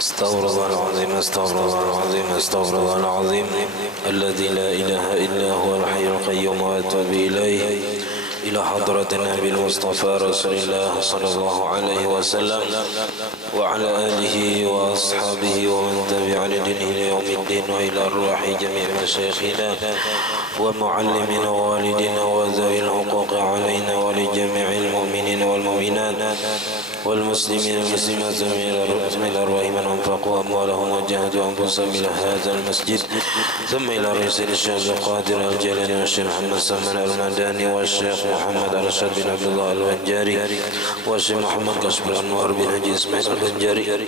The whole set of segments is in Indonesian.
استغفر الله العظيم استغفر الله العظيم استغفر الله العظيم الذي لا إله إلا هو الحي القيوم وأتوب إليه إلى حضرة النبي المصطفى رسول الله صلى الله عليه وسلم وعلى آله وأصحابه ومن تبع لدينه ليوم الدين وإلى أرواح جميع مشايخنا ومعلمنا ووالدنا وذوي الحقوق علينا ولجميع المؤمنين والمؤمنات والمسلمين والمسلمات ثم إلى أرواح من أنفقوا أموالهم وجاهدوا أنفسهم إلى هذا المسجد ثم إلى رئيس الشيخ القادر الجليل والشيخ محمد سلمان المداني والشيخ محمد أرشد بن عبد الله البنجاري والشيخ محمد كشف الأنوار بن حجي إسماعيل البنجاري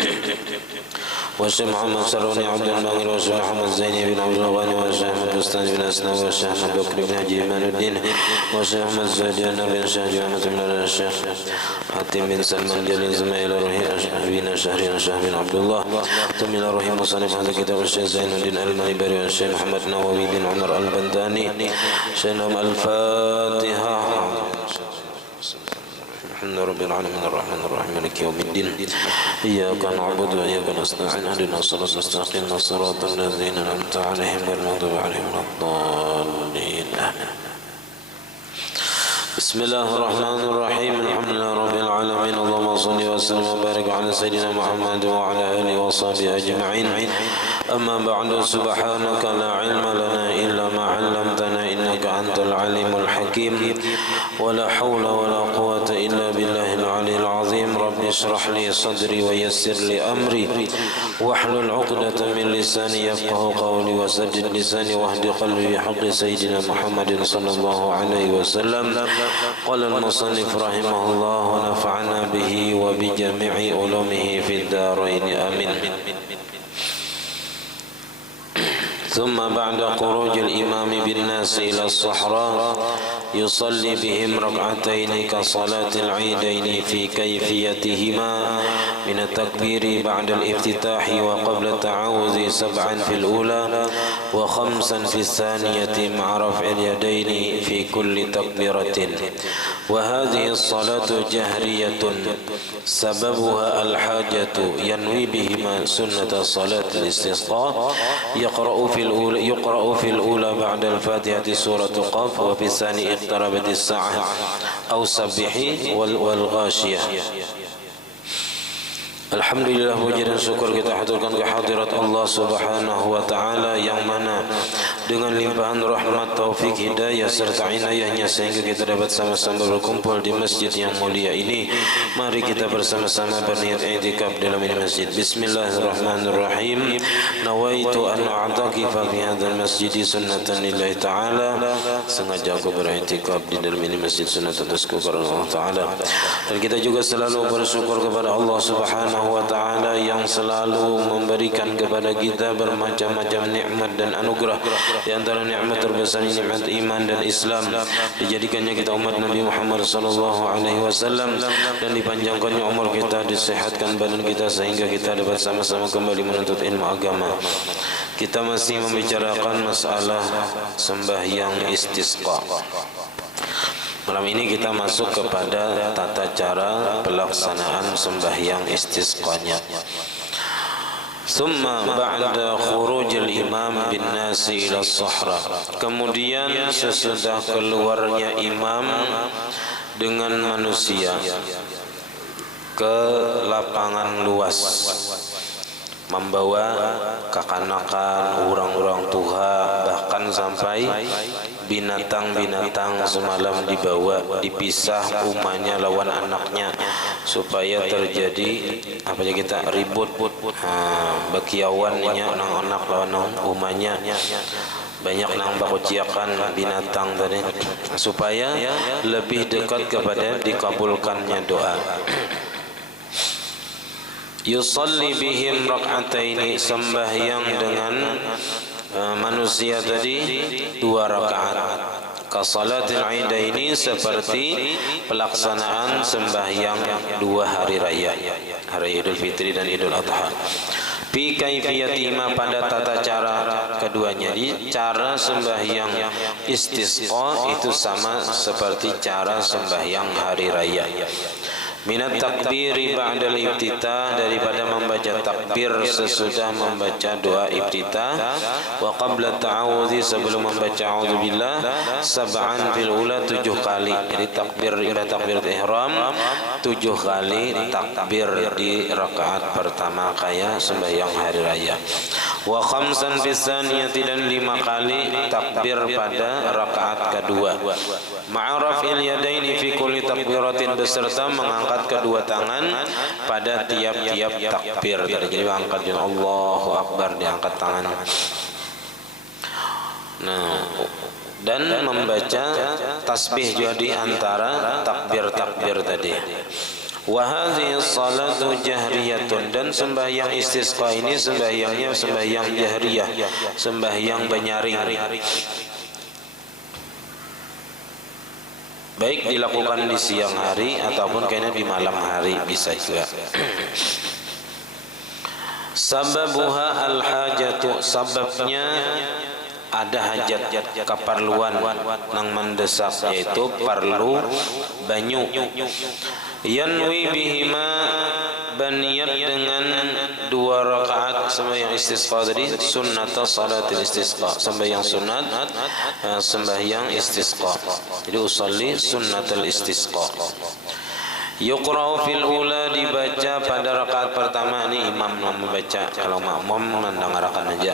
والشيخ محمد سروني عبد المغير والشيخ محمد زيني بن عبد الغني والشيخ محمد بستاني بن أسنان والشيخ محمد بكر بن حجي إيمان الدين والشيخ محمد زيدان بن شاه جامعة من الشيخ حاتم بن سلمان جليل زميل روحي بن شهرين شاه بن عبد الله ثم إلى روحي مصنف هذا الكتاب الشيخ زين الدين المنبري والشيخ محمد نووي بن عمر البنداني شيخهم الفاتحة. الحمد لله رب العالمين الرحمن الرحيم مالك يوم الدين إياك نعبد وإياك نستعين اهدنا الصراط المستقيم صراط الذين أنعمت عليهم غير المغضوب عليهم ولا الضالين. بسم الله الرحمن الرحيم الحمد لله رب العالمين اللهم صل وسلم وبارك على سيدنا محمد وعلى آله وصحبه أجمعين. أما بعد سبحانك لا علم لنا إلا ما علمتنا إنك أنت العليم الحكيم ولا حول ولا قوة إلا بالله العلي العظيم. رب اشرح لي صدري ويسر لي أمري واحلل عقدة من لساني يفقه قولي وسدد لساني واهد قلبي بحق سيدنا محمد صلى الله عليه وسلم. قال المصنف رحمه الله ونفعنا به وبجميع علومه في الدارين آمين. ثم بعد خروج الإمام بالناس إلى الصحراء يصلي بهم ركعتين كصلاة العيدين في كيفيتهما من التكبير بعد الافتتاح وقبل التعوذ 7 في الأولى و5 في الثانية مع رفع اليدين في كل تكبيرة. وهذه الصلاة جهرية سببها الحاجة ينوي بهما سنة صلاة الاستسقاء يقرأ في الأولى بعد الفاتحة سورة قاف وفي الثاني اقتربت الساعة أو سبحي والغاشية. Alhamdulillah, puji dan syukur kita haturkan kehadirat Allah Subhanahu wa taala yang mana dengan limpahan rahmat, taufik, hidayah serta inayahnya sehingga kita dapat sama-sama berkumpul di masjid yang mulia ini. Mari kita bersama-sama berniat i'tikaf dalam ini masjid. Bismillahirrahmanirrahim. Nawaitu an a'takifa fi hadzal masjid sunnatan lillahi taala. Sengaja aku beriktikaf di dalam ini masjid sunat atasku karena Allah taala. Dan kita juga selalu bersyukur kepada Allah Subhanahu wa ta'ala yang selalu memberikan kepada kita bermacam-macam nikmat dan anugerah. Di antara nikmat terbesar nikmat iman dan Islam, dijadikannya kita umat Nabi Muhammad sallallahu alaihi wasallam dan dipanjangkannya umur kita, disehatkan badan kita sehingga kita dapat sama-sama kembali menuntut ilmu agama. Kita masih membicarakan masalah sembahyang istisqa. Malam ini kita masuk kepada tata cara pelaksanaan sembahyang istisqanya. Summa ba'da khurujil imam bin nasi ila sahra. Kemudian sesudah keluarnya imam dengan manusia ke lapangan luas, membawa kekanakan, orang-orang tua, bahkan sampai binatang-binatang semalam dibawa, dipisah umanya lawan anaknya supaya terjadi apa ya kita ribut bakiawannya nang anak lawan umanya, banyak nang bakuciakan binatang tadi supaya lebih dekat kepada dikabulkannya doa. Yusalli bihim rak'ataini, sembahyang dengan manusia tadi 2 rakaat. Kasalatil aidaini, seperti pelaksanaan sembahyang 2 hari raya, hari Idul Fitri dan Idul Adha. Fi kaifiyatima, pada tata cara keduanya. Jadi cara sembahyang istisqa itu sama seperti cara sembahyang hari raya. minat takbiri ba'dal ibtitah, daripada membaca takbir sesudah membaca doa ibtitah, wa qabla ta'awudhi, sebelum membaca a'udzubillah, sab'an fil ula, 7 kali. Jadi takbir ihram 7 kali takbir di rakaat pertama kayak sembahyang hari raya. Wa khamsan fis tsaniyati, dan 5 kali takbir pada rakaat kedua. Ma'rafil yadaini fi kulli takbiratin, beserta mengangkat kedua tangan pada tiap-tiap takbir. Jadi angkat Allahu Akbar, diangkat tangan. Nah, dan membaca tasbih juga di antara takbir-takbir tadi. Wa hadhihi shalatu jahriyatun, dan sembahyang istisqa ini sembahyangnya sembahyang jahriyah, sembahyang benyaring. Baik dilakukan di siang hari ataupun kayaknya di malam hari bisa juga. Sababuha al-hajatu, sababnya ada hajat, keperluan nang mendesak, yaitu perlu banyu. Yanwi bihima, baniyat dengan 2 rakaat sembahyang istisqa tadi, sunnat salatil istisqa, sembahyang sunat sembahyang istisqa. Jadi usolli sunnatul istisqa. Yuqra'u fil ula, dibaca pada rakaat pertama. Ini imam membaca, kalau makmum mendengarkan aja.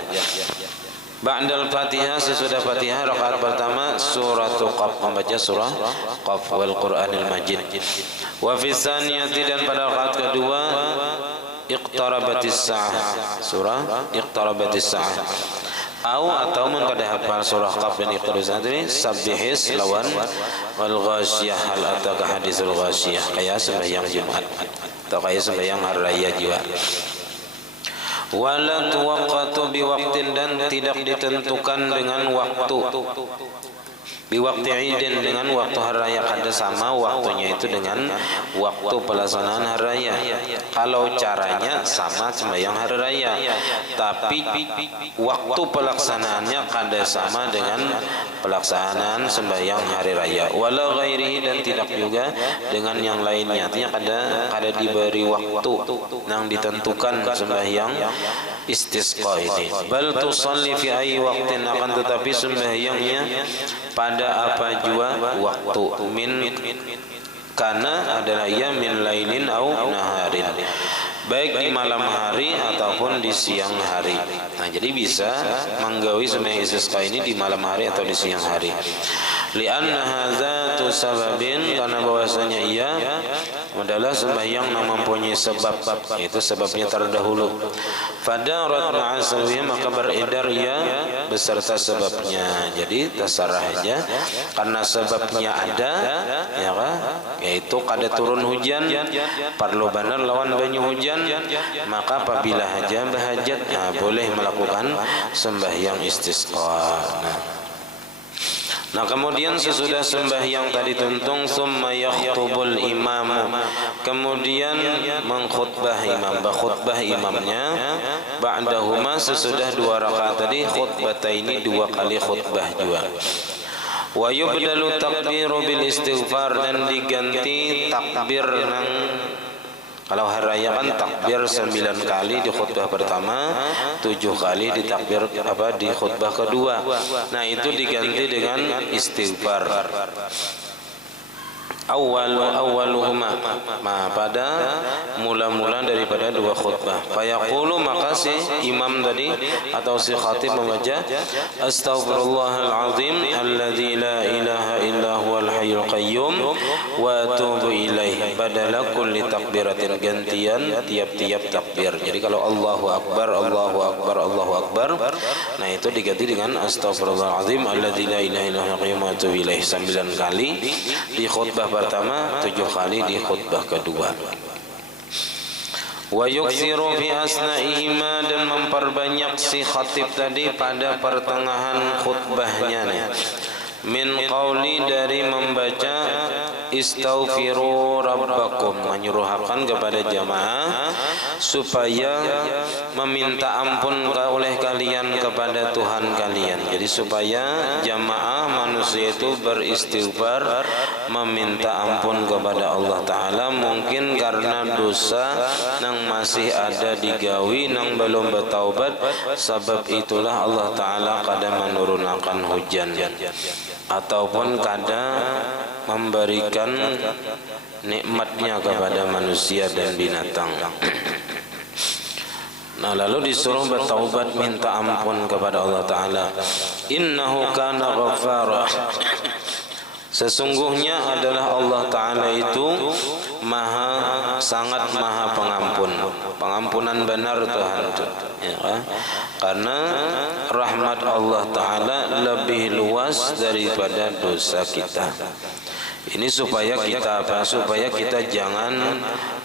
Ba'dal Fatihah, sesudah Fatihah rakaat pertama suratul Qaf, membaca surah Qaf wal Qur'anil Majid. Wa fi tsaniyati, dan pada rakaat kedua iqtarabatis sa'ah, surah iqtarabatis sa'ah. Atau mun kada hafal surah Qaf dan iqtarabatis ini, sabbihis lawan wal ghasyiyah, hal ataka hadisul ghasyiyah, kayak sembahyang Jumat atau kayak sembahyang hari raya juga. Wala tuwaqatu biwaqtin, dan tidak ditentukan dengan waktu. Biwaqti idin, dengan waktu hari raya, kada sama waktunya itu dengan waktu pelaksanaan hari raya. Kalau caranya sama sembahyang hari raya, tapi waktu pelaksanaannya kada sama dengan pelaksanaan sembahyang hari raya. Wala ghairihi, dan tidak juga dengan yang lainnya. Artinya kada diberi waktu yang ditentukan sembahyang istisqa ini. Bal tusalli fi ayyi waqtin, akan tetapi sembahyangnya pada apa jua waktu. Karena adalah ia min lailin au naharin, baik di malam hari ataupun di siang hari. Nah, jadi bisa menggawi sembahyang istisqa ini di malam hari atau di siang hari. Li'anna hadzatu sababin, karena bahwasanya ia adalah sembahyang yang mempunyai sebab, yaitu sebabnya terdahulu. Fadarat ma'asawiyah, maka beredar ia beserta sebabnya. Jadi terserah aja, karena sebabnya ada, ya kan? Yaitu kada turun hujan, perlu benar lawan banyu hujan, maka apabila haja bahajat, boleh melakukan sembahyang istisqa. Nah, kemudian sesudah sembahyang tadi tuntung, summa yakhtubul imamu, kemudian mengkhutbah imam, berkhutbah imamnya, ba'dahuma, sesudah 2 rakaat tadi, khutbataini, 2 kali khutbah juga. Wa yubdalu takbiru bil istighfar, dan diganti takbir nang, kalau hari raya kan takbir 9 kali di khutbah pertama, 7 kali di takbir di khutbah kedua. Nah, itu diganti dengan istighfar. Awwaluhuma, pada mula-mula daripada 2 khutbah. Fayaqulu, maka si imam tadi atau si khatib membaca astaghfirullahal azim alladzi la ilaha illa huwal hayyul qayyum wa atubu ilaihi, badala kulli takbiratin, gantian tiap-tiap takbir. Jadi kalau Allahu akbar, Allahu akbar, Allahu akbar, nah itu diganti dengan astaghfirullahal azim alladzi la ilaha illa huwal qayyum wa atubu ilaihi 9 kali di khutbah pertama, 7 kali di khutbah kedua. Wa yuksiru fi asna'ihima, dan memperbanyak si khatib tadi pada pertengahan khutbahnya nih. Min qauli, dari membaca istaghfiru rabbakum, menyuruhkan kepada jamaah supaya meminta ampun oleh kalian kepada Tuhan kalian. Jadi supaya jamaah manusia itu beristighfar, meminta ampun kepada Allah Ta'ala. Mungkin karena dosa yang masih ada digawi, yang belum bertaubat, sebab itulah Allah Ta'ala kadang menurunkan hujan ataupun kadang memberikan nikmatnya kepada manusia dan binatang. Nah, lalu disuruh bertaubat, minta ampun kepada Allah Ta'ala. Innahu kana ghaffara, sesungguhnya adalah Allah Ta'ala itu sangat maha pengampun, pengampunan benar Tuhan itu, ya kan? Karena rahmat Allah Ta'ala lebih luas daripada dosa kita. Ini supaya kita jangan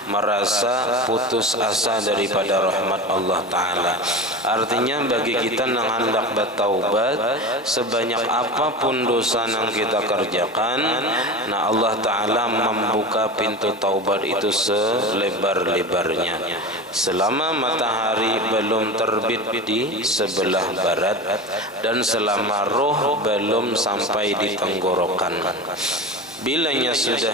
merasa putus asa daripada rahmat Allah Ta'ala. Artinya bagi kita yang hendak bertaubat, sebanyak apapun dosa yang kita kerjakan, nah Allah Ta'ala membuka pintu taubat itu selebar-lebarnya selama matahari belum terbit di sebelah barat dan selama roh belum sampai di tenggorokan. Bilanya sudah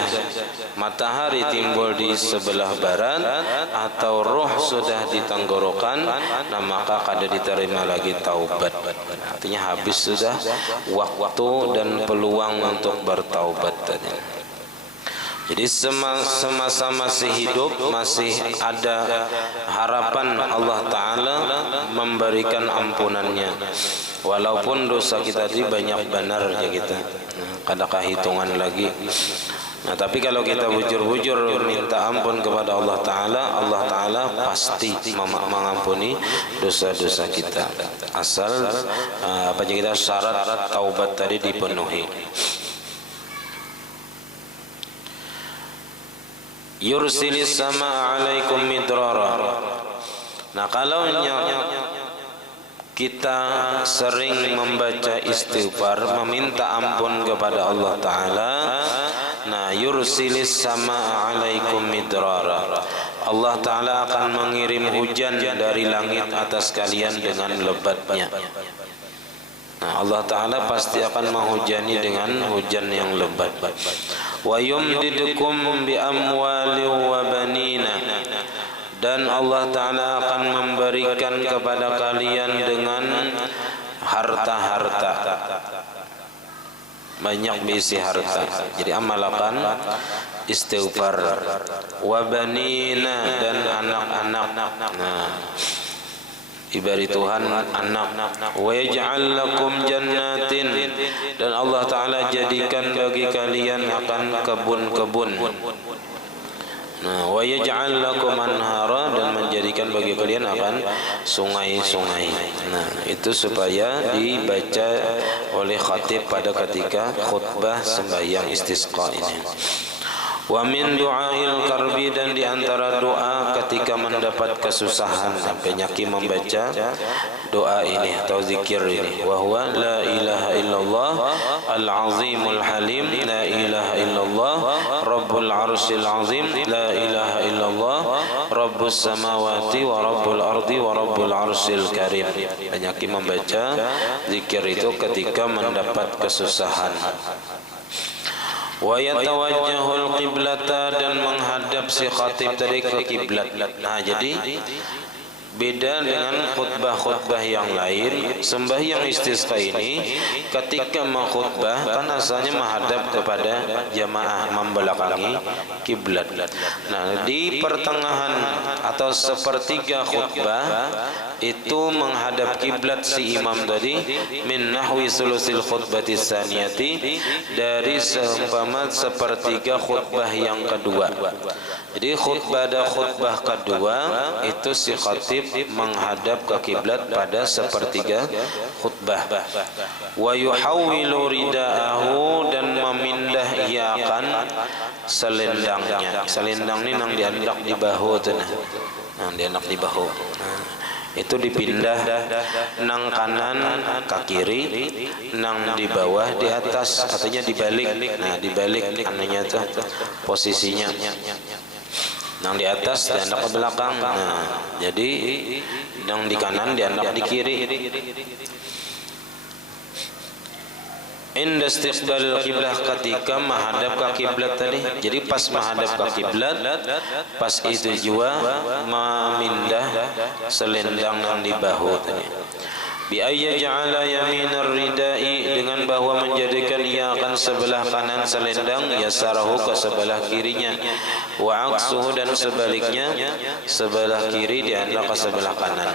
matahari timbul di sebelah barat atau roh sudah di tenggorokan, nah maka kada diterima lagi taubat. Artinya habis sudah waktu dan peluang untuk bertaubat tadi. Jadi semasa masih hidup masih ada harapan Allah Ta'ala memberikan ampunannya. Walaupun dosa kita tadi banyak benar ya kita, kadang hitungan lagi. Nah, tapi kalau kita bujur-bujur minta ampun kepada Allah Ta'ala pasti mengampuni dosa-dosa kita. Asal kita syarat taubat tadi dipenuhi. Yursilis sama alaikum midrara. Nah, kalau kita sering membaca istighfar, meminta ampun kepada Allah Ta'ala, nah yursilis sama alaikum midrara, Allah Ta'ala akan mengirim hujan dari langit atas kalian dengan lebatnya. Nah, Allah Ta'ala pasti akan menghujani dengan hujan yang lebat. Wa yumdidukum bi amwali wa banina, dan Allah Ta'ala akan memberikan kepada kalian dengan harta-harta, banyak bisi harta. Jadi amalkan istighfar. Wa banina, dan anak-anak. Nah, ibari Tuhan anak. Wa yaj'al lakum jannatin, dan Allah Ta'ala jadikan bagi kalian akan kebun-kebun. Nah, wa yaj'al lakum anhara, dan menjadikan bagi kalian akan sungai-sungai. Nah, itu supaya dibaca oleh khatib pada ketika khutbah sembahyang istisqa ini. Wa min du'ail karbi, dan diantara doa ketika mendapat kesusahan, sampai nyaki membaca doa ini atau zikir ini. Wa huwa la ilaha illallah al-azimul halim, la ilaha illallah rabbul arsyil azim, la ilaha illallah rabbus samawati wa rabbul ardi wa rabbul arsyil karim. Nyaki membaca zikir itu ketika mendapat kesusahan. Wa yatawajjahul qiblata, dan menghadap si khatib tadi ke kiblat. Nah, jadi beda dengan khutbah-khutbah yang lain. Sembahyang istisqa ini ketika mengkhutbah kan asalnya menghadap kepada jamaah, membelakangi kiblat. Nah, di pertengahan atau sepertiga khutbah itu menghadap kiblat si imam tadi, min nahwi sulusil khutbati saniyati, dari seumpama sepertiga khutbah yang kedua. Jadi khutbah kedua itu si khatib menghadap ke kiblat pada sepertiga khutbah. Wa yuhawwilu ridaahu, dan memindah iakan selendangnya. Selendang ini nang diandak di bahu tu nah. Nang diandak di bahu. Nah, itu dipindah nang kanan ke kiri, nang di bawah di atas, artinya dibalik. Nah, dibalik anunya tuh posisinya. Nang di atas diandak ke belakang. Nah, jadi nang di kanan diandak di kiri. Inda istiqbalil qiblah, ketika menghadap ke kiblat tadi. Jadi pas menghadap ke kiblat, pas itu juga memindah selendang yang di bahu tadi. Bi ayya ja'ala yaminar ridai, dengan bahwa menjadikan ia akan sebelah kanan selendang, yasarahu ke sebelah kirinya, wa aksuhu dan sebaliknya, sebelah kiri diandak ke sebelah kanan.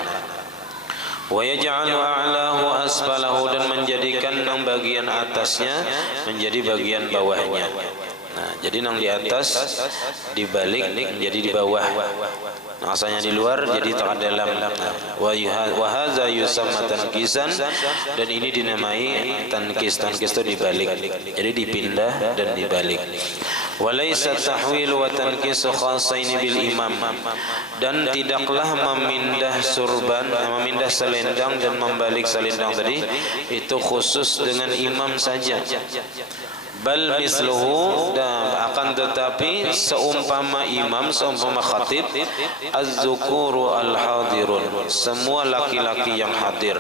Wa yaj'alu a'lahu asfalahu, dan menjadikan nang bagian atasnya menjadi bagian bawahnya. Nah, jadi nang di atas dibalik menjadi di bawah. Nah, asalnya di luar jadi tak dalam. Wa hadza yusamma tankisan, dan ini dinamai tankis. Tankis itu dibalik. Jadi dipindah dan dibalik. Walaysa tahwil wa tankisu khasaini bil imam, dan tidaklah memindah surban, memindah selendang dan membalik selendang tadi itu khusus dengan imam saja. Bal misluhu, dan akan tetapi seumpama imam, seumpama khatib, az-zukuru al-hadirun, semua laki-laki yang hadir.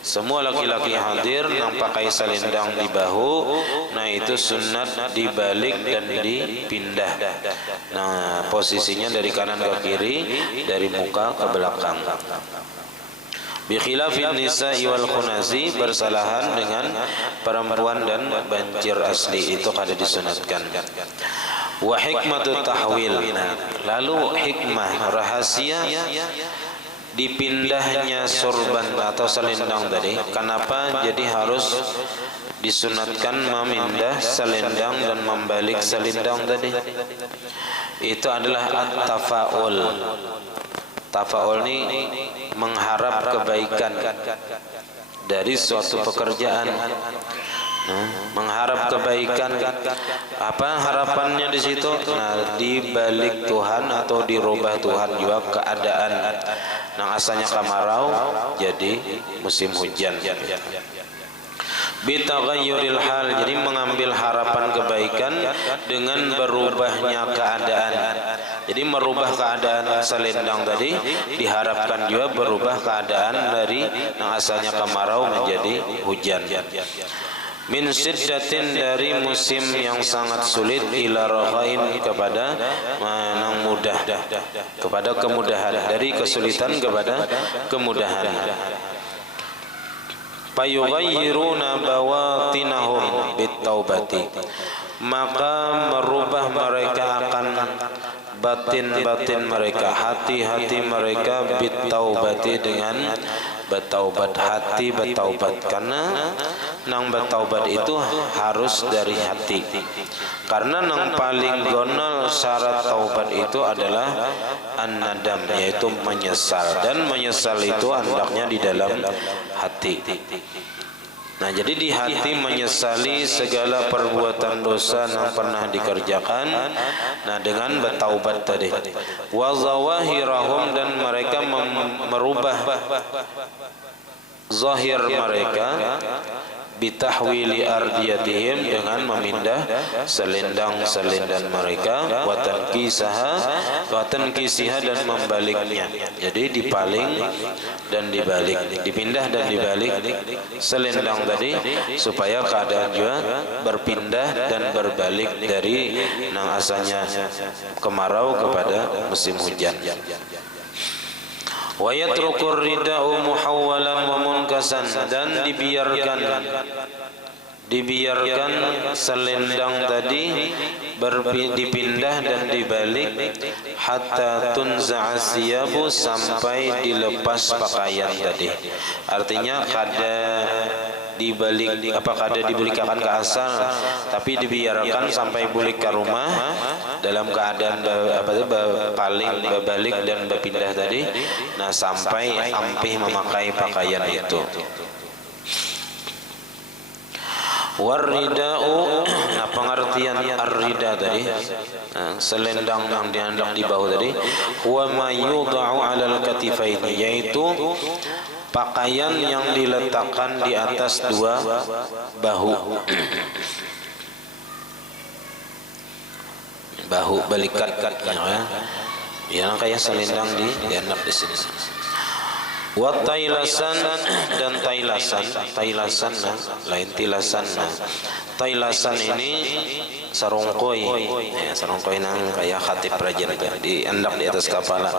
Semua laki-laki hadir yang pakai selendang di bahu, nah itu sunat dibalik dan dipindah. Nah, posisinya dari kanan ke kiri, dari muka ke belakang. Bi khilafin nisa'i wal khunazi, bersalahan dengan perempuan dan banjir asli, itu kada disunatkan. Wa hikmatut tahwil, nah, lalu hikmah rahasia dipindahnya sorban atau selendang tadi, kenapa jadi harus disunatkan memindah selendang dan membalik selendang tadi? Itu adalah at-tafa'ul. Tafa'ul ini mengharap kebaikan dari suatu pekerjaan. Mengharap kebaikan, apa harapannya di situ? Nah, dibalik Tuhan atau dirubah Tuhan juga keadaan. Nah, asalnya kemarau jadi musim hujan. Bitaghayyuril hal, jadi mengambil harapan kebaikan dengan berubahnya keadaan. Jadi merubah keadaan selendang tadi diharapkan juga berubah keadaan dari yang asalnya kemarau menjadi hujan. Min siddatin, dari musim yang sangat sulit, ila rakhain, kepada yang mudah, kepada kemudahan, dari kesulitan kepada kemudahan. Fayughayyiruna bawatinahum bitaubati, maka merubah mereka akan batin-batin mereka, hati-hati mereka, bitaubati, dengan bertaubat. Hati bertaubat, karena nang bertaubat itu harus dari hati. Karena nang paling gonol syarat taubat itu adalah an-nadam, yaitu menyesal, dan menyesal itu hendaknya di dalam hati. Nah, jadi di hati menyesali segala perbuatan dosa yang pernah dikerjakan. Nah, dengan bertaubat tadi. Wa zawahirahum, dan mereka merubah zahir mereka, bitahwili ardiyatihim, dengan memindah selendang-selendang mereka, wa tankisiha, dan membaliknya. Jadi dipaling dan dibalik, dipindah dan dibalik selendang tadi, supaya keadaan juga berpindah dan berbalik dari yang asalnya kemarau kepada musim hujan. Wa yatrukur rida'u muhawwalan wa munkasan, dan dibiarkan selendang tadi dipindah dan dibalik, hatta tunza'a siyabu, sampai dilepas pakaian tadi. Artinya kada dibalik, kada dibalikan ke asal, tapi dibiarkan sampai balik ke rumah dalam keadaan paling berbalik dan berpindah tadi. Nah, sampai ampih memakai pakaian itu. Waridau, nah pengertian ar-rida tadi, selendang yang diandak di bahu tadi, huwa ma yudha'u 'alal katifaini, yaitu pakaian yang diletakkan di atas dua bahu. Bahu balikat ya. Ya kayak selendang diandak di sini. Wa tailasan dan tailasan, tailasan nah, lain tilasan nah. Tailasan ini sarungkoi, ya, sarungkoi nang kayak khatib raja diandak di atas kepala.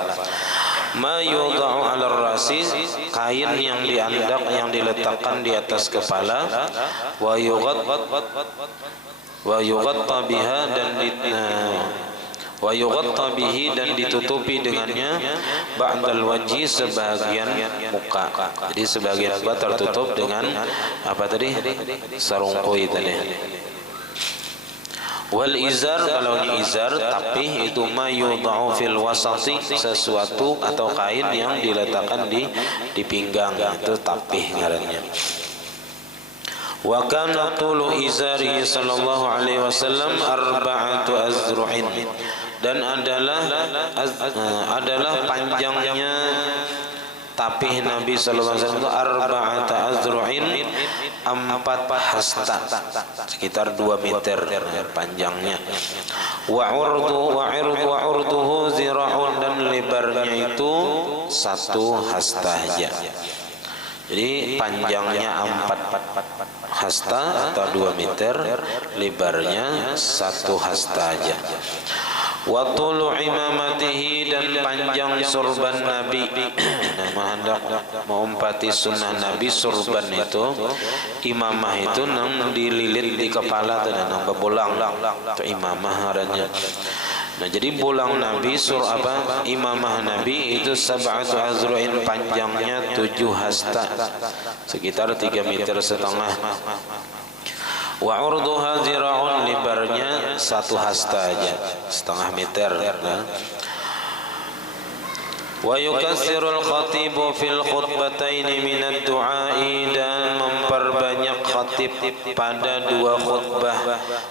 Ma yudha'u 'ala rasi, kain yang diandak yang diletakkan di atas kepala. Wa yughatta biha dan ditutupi dengannya ba'dal wajhi, sebagian muka. Jadi sebagian muka tertutup dengan apa tadi? Sarungkoi tadi. Wal izar, kalau ini izar, tapi itu ma yudha'u fil wasati, sesuatu atau kain yang diletakkan di pinggang, itu tapih ngarannya. Wa kana tulu izarihi sallallahu alaihi wasallam arba'atu azru'in, dan adalah panjangnya tapih Nabi sallallahu alaihi wasallam arba'ata azru'in, 4 hasta, sekitar 2 meter panjangnya. Wa urduhu zira'un, dan lebarnya itu 1 hasta aja. Jadi panjangnya 4 hasta atau 2 meter, lebarnya 1 hasta aja. Wa tulu imamatihi, dan panjang surban Nabi. Nah, hendak mengumpati sunnah Nabi, surban itu imamah itu nang dililit di kepala tuh nang bolang itu imamah haranya. Nah, jadi bolang Nabi imamah Nabi itu 7 azru'in, panjangnya 7 hasta, sekitar 3,5 meter. Wa urduha zira'un, lebarnya 1 hasta aja, 0,5 meter. Wa yukassirul khatibu fil khutbataini minad du'ai, dan memperbanyak khatib pada 2 khutbah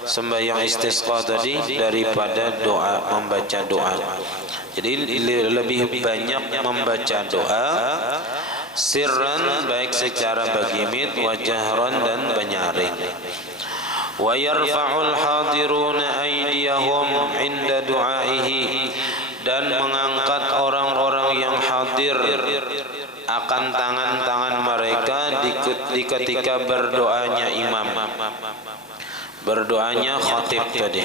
sembahyang istisqa tadi daripada doa, membaca doa. Jadi lebih banyak membaca doa sirran, baik secara bagimit, wa jahran, dan banyaring. Wa yarfa'ul hadiruna aydiyahum 'inda du'aihi, dan mengangkat orang-orang yang hadir akan tangan-tangan mereka di ketika berdoanya imam, berdoanya khatib tadi.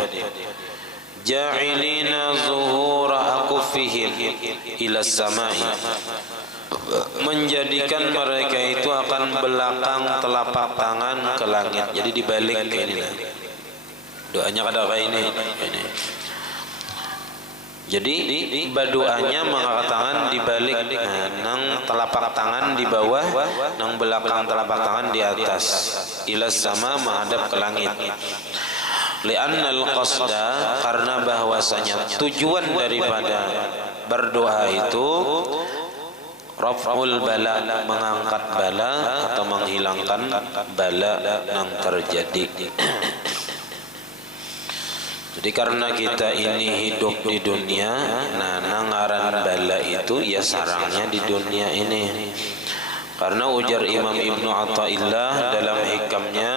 Ja'ilina zuhura akufihim ila samai, menjadikan mereka itu akan belakang telapak tangan ke langit. Jadi dibalik ke ini. Doanya kada kayak ini. Jadi berdoanya mengangkat tangan dibalik, nang telapak tangan di bawah, nang belakang telapak tangan di atas, ila sama, menghadap ke langit. Li'annal qasda, karena bahwasanya tujuan daripada berdoa itu raf'ul bala, mengangkat bala atau menghilangkan bala yang terjadi. Jadi karena kita ini hidup di dunia, nah ngaran bala itu ya sarangnya di dunia ini. Karena ujar Imam Ibnu Athaillah dalam hikamnya,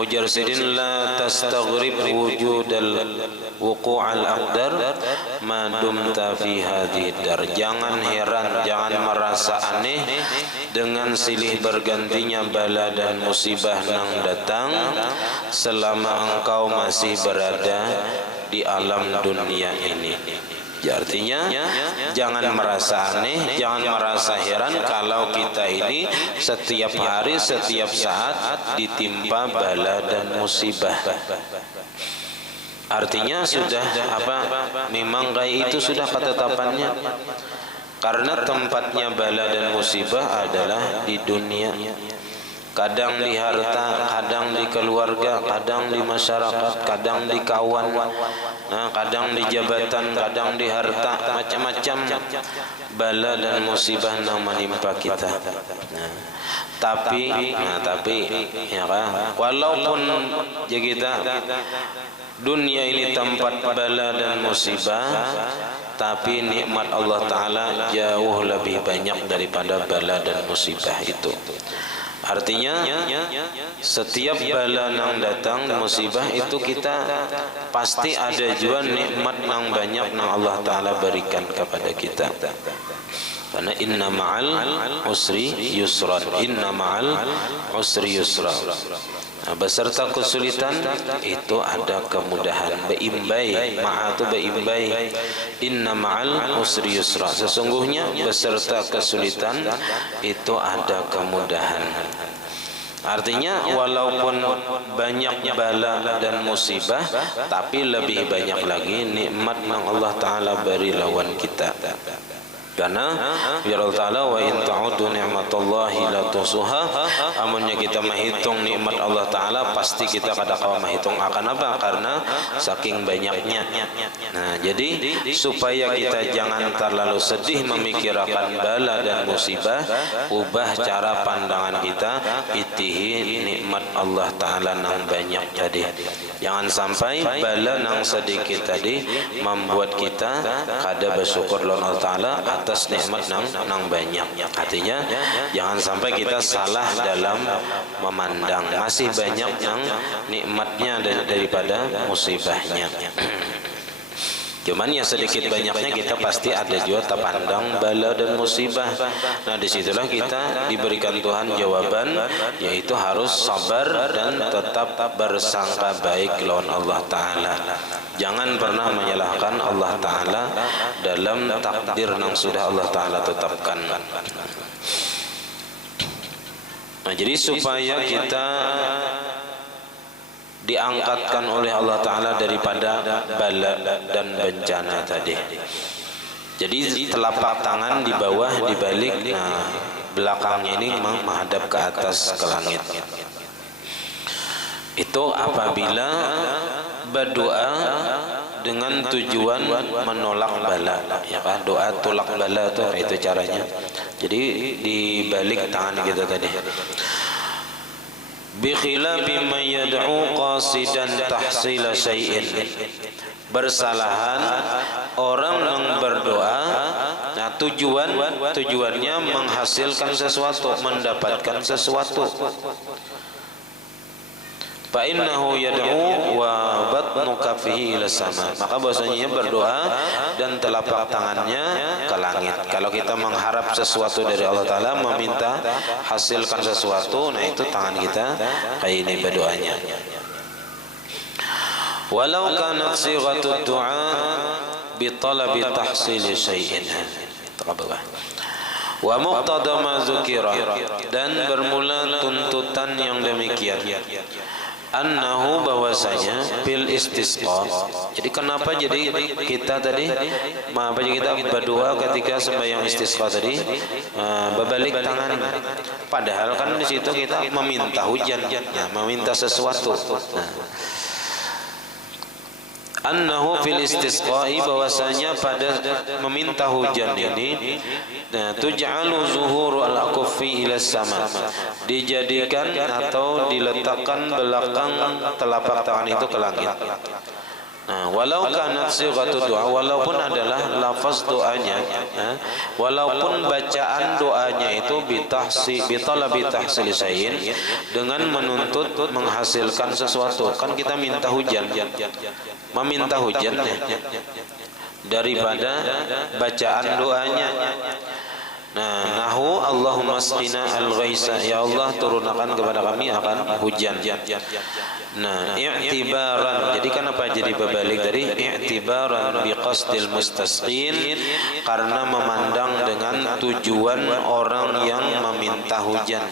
ujar sidin la tastaghrib wujudal wuqu'al aqdar ma dumta fi hadhihi dar. Jangan heran, jangan merasa aneh dengan silih bergantinya bala dan musibah yang datang selama engkau masih berada di alam dunia ini. Ya, artinya jangan merasa aneh, jangan merasa heran kalau kita ini setiap hari, setiap saat ditimpa bala dan musibah. Artinya sudah memang kayak itu sudah ketetapannya. Karena tempatnya bala dan musibah adalah di dunia. kadang di harta, kadang di keluarga, kadang di masyarakat, kadang di kawan, nah, kadang di jabatan, kadang di harta, macam-macam bala dan musibah yang menimpa kita. Tapi ya kan, walaupun kita dunia ini tempat bala dan musibah, tapi nikmat Allah Ta'ala jauh lebih banyak daripada bala dan musibah itu. Artinya setiap bala yang datang, musibah itu kita pasti ada juga nikmat yang banyak yang Allah Ta'ala berikan kepada kita. Karena inna ma'al usri yusran, inna ma'al usri yusran. Nah, beserta kesulitan itu ada kemudahan. Beimbai, ma'a itu beimbai. Inna ma'al usri yusra. Sesungguhnya beserta kesulitan itu ada kemudahan. Artinya walaupun banyak bala dan musibah, tapi lebih banyak lagi nikmat yang Allah Ta'ala beri lawan kita. Karena ya Allah Ta'ala, wa in ta'udu ni'matallahi la tuhsuha, amunnya kita menghitung nikmat Allah Ta'ala pasti kita kada kawa menghitung. Akan apa? Karena saking banyaknya. Nah, jadi supaya kita jangan terlalu sedih memikirkan bala dan musibah, ubah cara pandangan kita, itihi nikmat Allah Ta'ala nang banyak tadi. Jangan sampai bala nang sedikit tadi membuat kita kada bersyukur lawan Allah Ta'ala atas nikmat nang banyak. Artinya jangan sampai kita salah dalam memandang, masih banyak yang nikmatnya daripada musibahnya. Cuman ya sedikit banyaknya kita pasti ada juga terpandang bala dan musibah. Nah, disitulah kita diberikan Tuhan jawaban, yaitu harus sabar dan tetap bersangka baik lawan Allah Ta'ala. Jangan pernah menyalahkan Allah Ta'ala dalam takdir yang sudah Allah Ta'ala tetapkan. Nah, jadi supaya kita diangkatkan oleh Allah Ta'ala daripada bala dan bencana tadi. Jadi telapak tangan di bawah, dibalik, nah belakangnya ini menghadap ke atas, ke langit. Itu apabila berdoa dengan tujuan menolak bala, ya kan? Doa tolak bala itu caranya. Jadi dibalik tangan kita tadi. Bi khilafi man yad'u qasidan tahsila syai'in. Bersalahan orang yang berdoa, nah tujuannya menghasilkan sesuatu, mendapatkan sesuatu. Fa innahu yad'u wa batnu kaffihi ila sama. Maka bahasanya berdoa dan telapak tangannya ke langit. Kalau kita mengharap sesuatu dari Allah Ta'ala, meminta hasilkan sesuatu, nah itu tangan kita kayak ini berdoanya. Walau kanat sighatud du'a bi talabi tahsili syai'in. Wa muqtada ma dzukira, dan bermula tuntutan yang demikian. Annahu, bahwasanya bil istisqa. Jadi kenapa jadi kita tadi kita berdoa ketika sembahyang istisqa tadi berbalik tangan, padahal kan di situ kita meminta hujan, ya, meminta sesuatu. Annahu fil istisqa'i, bahwasanya pada meminta hujan ini, tuj'alu zuhuru al-akuffi ila sama, dijadikan atau diletakkan belakang telapak tangan itu ke langit. Nah, walau kanat sighatud doa, walaupun adalah lafaz doanya, walaupun bacaan doanya itu bitalabi tahsil syai'in, dengan menuntut menghasilkan sesuatu. Kan kita minta hujan, meminta hujan daripada bacaan doanya. Nah, nahu Allahumma asqina al-ghaisa, ya Allah turunkan kepada kami akan hujan. Nah, i'tibaran, jadi kenapa jadi berbalik dari i'tibaran biqasdil mustasqin, karena memandang dengan tujuan orang yang meminta hujan.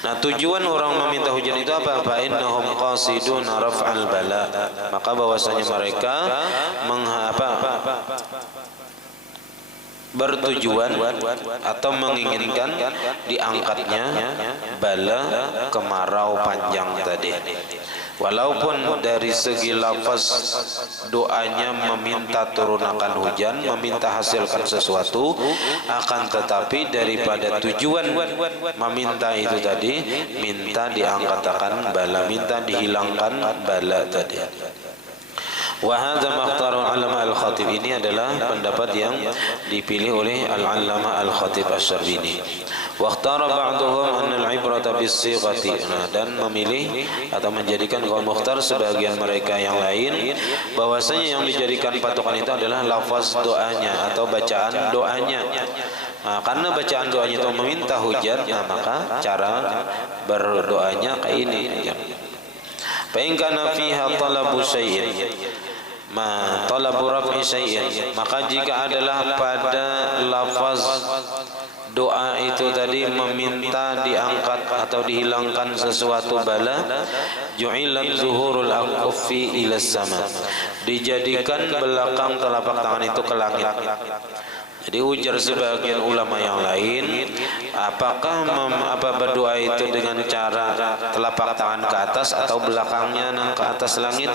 Nah, tujuan orang meminta hujan itu apa? Fa innahum qasidun raf'al bala, maka bahwasanya mereka bertujuan atau menginginkan diangkatnya bala kemarau panjang tadi. Walaupun dari segi lafaz doanya meminta turunkan hujan, meminta hasilkan sesuatu, akan tetapi daripada tujuan meminta itu tadi, minta diangkatkan bala, minta dihilangkan bala tadi. Wa hadza maqtarul Allama Al-Khatib, ini adalah pendapat yang dipilih oleh Al-Allama Al-Khatib Asy-Syarbini. Wa ikhtara ba'dhum anna al-ibrata bis-sighati, dan memilih atau menjadikan kaum mukhtar sebagian mereka yang lain bahwasanya yang dijadikan patokan itu adalah lafaz doanya atau bacaan doanya. Karena bacaan doanya itu meminta hujan, maka cara berdoanya kayak ini aja. Fa in kana fiha talabu syai'in ma talabu raf'i syai'in, maka jika adalah pada lafaz doa itu tadi meminta diangkat atau dihilangkan sesuatu bala, ju'ilat zuhurul aqfi ila sama, dijadikan belakang telapak tangan itu ke langit. Jadi ujar sebagian ulama yang lain, apakah berdoa itu dengan cara telapak tangan ke atas atau belakangnya ke atas langit?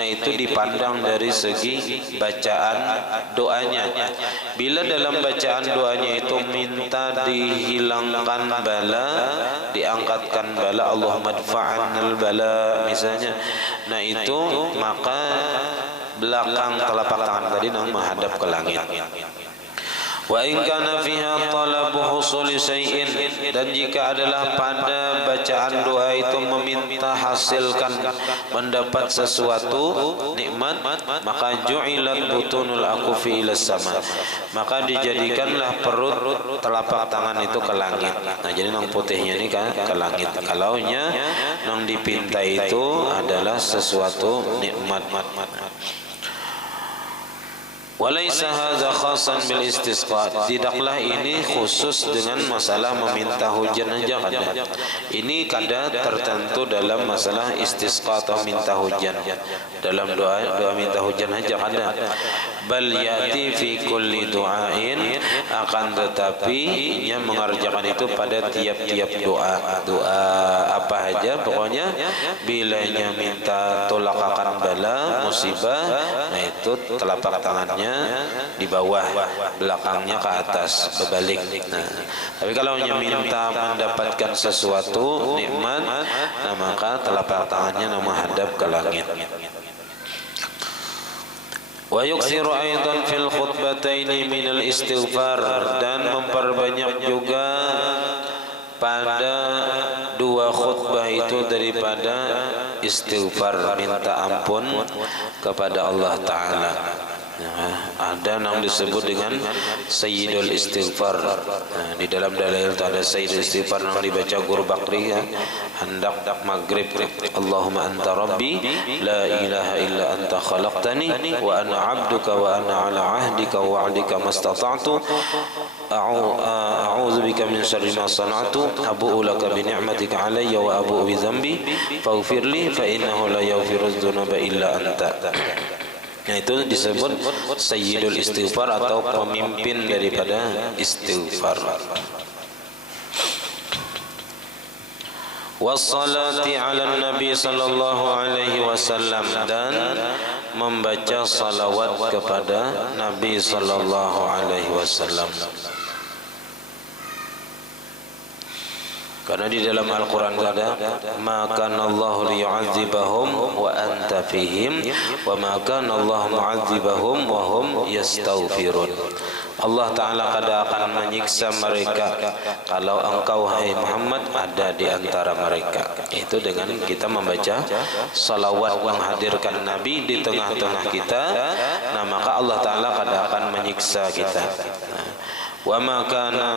Nah, itu dipandang dari segi bacaan doanya. Bila dalam bacaan doanya itu minta dihilangkan bala, diangkatkan bala, Allahumma dfa'annal bala misalnya, nah itu maka belakang telapak tangan tadi menghadap ke langit. Wa in kana fiha talabu husuli syai'in, dan jika adalah pada bacaan doa itu meminta hasilkan mendapat sesuatu nikmat, maka ju'ilat butunul akufi ila sama, maka dijadikanlah perut telapak tangan itu ke langit. Nah, jadi nang putihnya ini kan ke langit. Kalaunya nang dipinta itu adalah sesuatu nikmat. Walaysa hadza khassan bil istisqa, tidaklah ini khusus dengan masalah meminta hujan saja kada. Ini kada tertentu dalam masalah istisqa atau minta hujan. Dalam doa minta hujan saja kada. Bal yati fi kulli du'ain, akan tetapi ia mengerjakan itu pada tiap-tiap doa. Doa apa saja pokoknya bilanya minta tolakakan bala, musibah, nah itu telapak tangannya di bawah, belakangnya ke atas, berbalik. Nah, tapi kalau hanya minta mendapatkan sesuatu nikmat, nah maka telapak tangannya menghadap ke langit. Wa yuksiru aidan fil khutbataini minal istighfar, dan memperbanyak juga pada dua khutbah itu daripada istighfar, minta ampun kepada Allah Ta'ala. Ada yang disebut dengan Sayyidul Istighfar. Di dalam dalil itu ada Sayyidul Istighfar yang dibaca guru Bakri hendak maghrib. Allahumma anta rabbi la ilaha illa anta khalaqtani wa ana abduka wa ana ala ahdika wa wa'dika mastata'tu a'udzu bika min syarri ma sana'tu abu'u laka bi ni'matika alayya wa abu'u bi dhanbi faghfir li fa innahu la yaghfiru dzunuba illa anta. Nah, itu disebut Sayyidul Istighfar atau pemimpin daripada istighfar. Wassalati ala Nabi sallallahu alaihi wasallam, dan membaca salawat kepada Nabi sallallahu alaihi wasallam. Karena di dalam Al-Quran ada maka Allahu liyu'adzibahum wa anta fihim wa maka Allah mu'adzibahum wa hum yastaghfirun. Allah Ta'ala kada akan menyiksa mereka kalau engkau hai Muhammad ada di antara mereka. Itu dengan kita membaca salawat menghadirkan Nabi di tengah-tengah kita, nah maka Allah Ta'ala kada akan menyiksa kita. Wa ma kana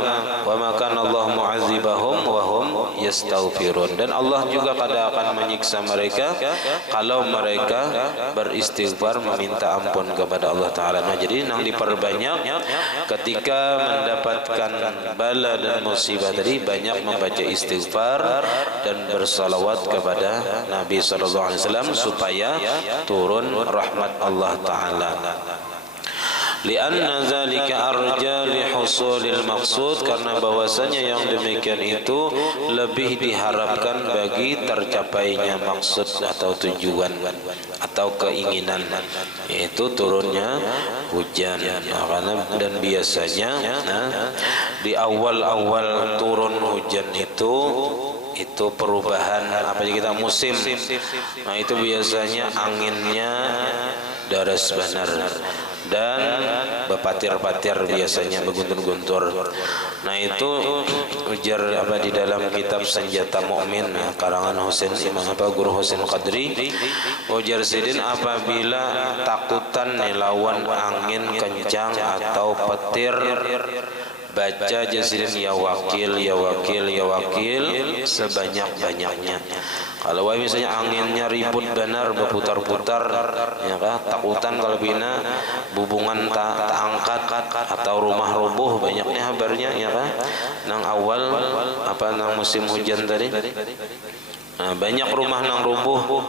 Allah mu'adzibahum wa hum yastaghfirun, dan Allah juga kada akan menyiksa mereka kalau mereka beristighfar meminta ampun kepada Allah Ta'ala. Nah, jadi yang diperbanyak ketika mendapatkan bala dan musibah tadi, banyak membaca istighfar dan bersalawat kepada Nabi SAW supaya turun rahmat Allah Ta'ala. lianna zalika arja li husulil maqsud, karena bahwasanya yang demikian itu lebih diharapkan bagi tercapainya maksud atau tujuan atau keinginan, yaitu turunnya hujan. Karena dan biasanya di awal-awal turun hujan itu perubahan apa kita musim. Nah, itu biasanya anginnya deras benar dan bepatir-patir, biasanya beguntur-guntur. Nah, itu ujar apa di dalam kitab Senjata Mukmin karangan Guru Husain Qadri, ujar sidin apabila takutan lawan angin kencang atau petir, baca jasidin ya wakil ya wakil ya wakil sebanyak-banyaknya. Kalau misalnya anginnya ribut benar berputar-putar, ya kah, takutan kalau bina bubungan tak angkat atau rumah rubuh, banyaknya kabarnya, ya kah, nang awal apa nang musim hujan tadi. Nah, banyak rumah nang rubuh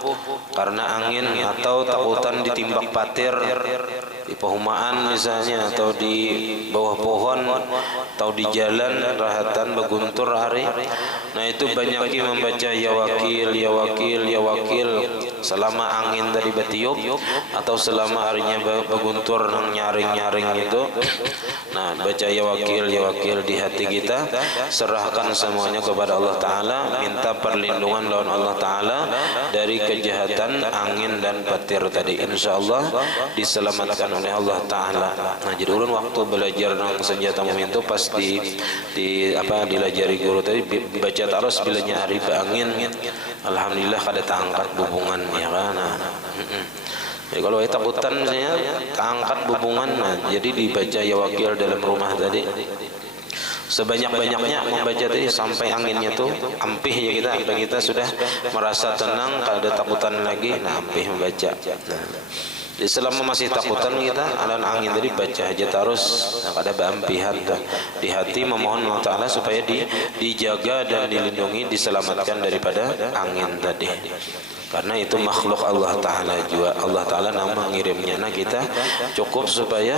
karena angin atau takutan ditimbak patir di perumahan misalnya, atau di bawah pohon, atau di jalan rahatan beguntur hari. Nah, itu banyak yang membaca ya wakil ya wakil ya wakil selama angin tadi betiup atau selama harinya beguntur nang nyaring-nyaring itu. Nah, baca ya wakil di hati kita, serahkan semuanya kepada Allah Ta'ala, minta perlindungan lawan Allah Ta'ala dari kejahatan angin dan petir tadi. Insya Allah diselamatkan oleh Allah Ta'ala. Nah, jadi ulun waktu belajar nang Senjata Mukmin itu pas dilajari guru tadi baca terus bilanya hari angin, alhamdulillah kada terangkat bubungan, ya kan. Jadi kalau takutan misalnya angkat bubungan, nah, jadi dibaca ya wakil dalam rumah tadi sebanyak-banyaknya membaca tadi sampai anginnya tuh ampih, ya kita sudah merasa tenang, kada ada takutan lagi. Nah, ampih membaca. Nah, jadi selama masih takutan kita alan angin tadi baca aja terus, nah, kada beampihan di hati, memohon Allah Ta'ala supaya dijaga dan dilindungi, diselamatkan daripada angin tadi. Karena itu makhluk Allah Ta'ala juga. Allah Ta'ala nama mengirimnya. Nah, kita cukup supaya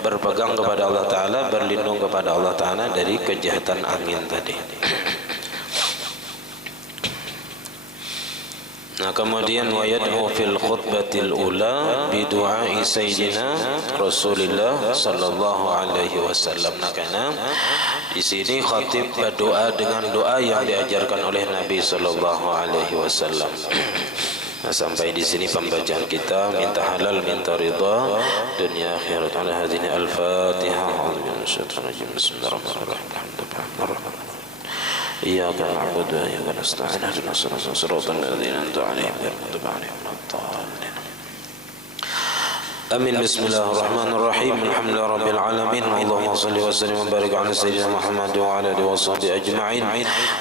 berpegang kepada Allah Ta'ala, berlindung kepada Allah Ta'ala dari kejahatan angin tadi. Nah, kemudian wa yad'u fil khutbatil ula bi du'ai sayyidina Rasulullah sallallahu alaihi wasallam. Nah, karena di sini khatib berdoa dengan doa yang diajarkan oleh Nabi sallallahu alaihi wasallam. Nah, sampai di sini pembacaan kita, minta halal minta ridha dunia akhirat. Ala hadhihi al-Fatihah. Bismillahirrahmanirrahim. إياك نعبد وإياك نستعين اهدنا الصراط الذين أنعمت عليهم غير المغضوب عليهم ولا الضالين. آمين. بسم الله الرحمن الرحيم. الحمد لله رب العالمين. اللهم صل وسلم وبارك على سيدنا محمد وعلى آله وصحبه أجمعين.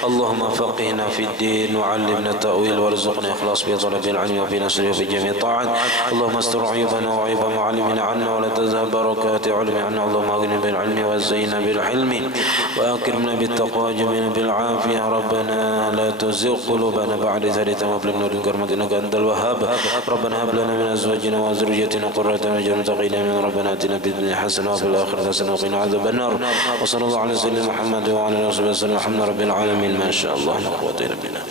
اللهم فقهنا في الدين وعلمنا التأويل وارزقنا إخلاص في طلب العلم وفي نشره في جميع الطاعات. اللهم استر عيوبنا وعيوب معلمنا عنا ولا تذهب بركات علمنا عنا. اللهم أغننا بالعلم وزينا بالحلم وأكرمنا بالتقوى وجملنا بالعافية. ربنا لا تزغ قلوبنا بعد إذ هديتنا وهب لنا من لدنك رحمة إنك أنت الوهاب. ربنا هب لنا من أزواجنا وذريتنا قرة أعين واجعلنا من ربنا آتنا في الدنيا حسنة وفي الآخرة حسنة وقنا عذاب النار. وصلى الله على سيدنا محمد وعلى آله وصحبه وسلم. الحمد لله رب العالمين. ما شاء الله لا قوة إلا بالله.